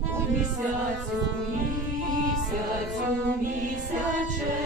У місяцю, місяцю, місяченьку,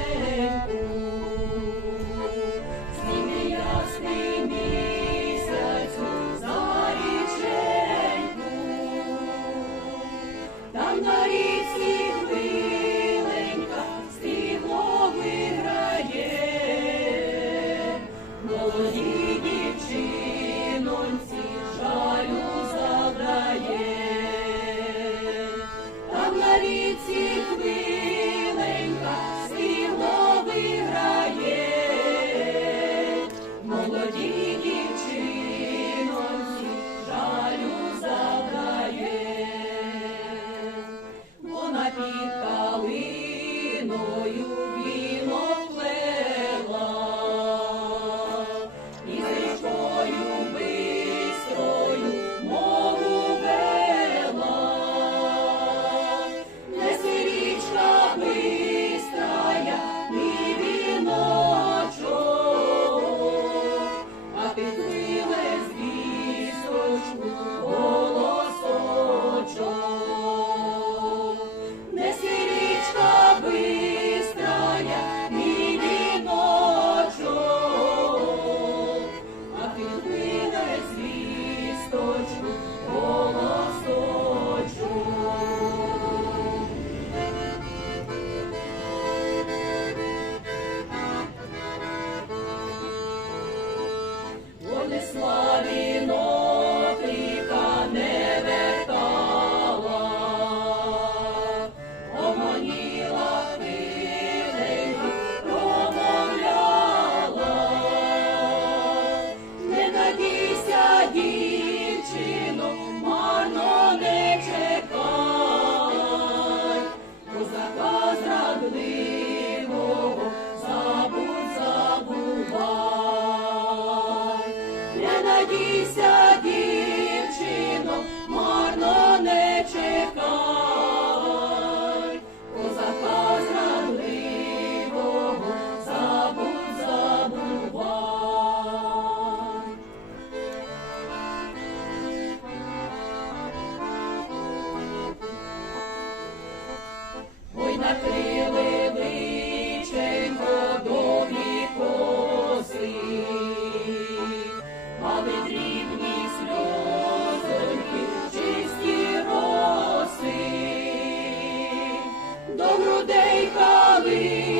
loving.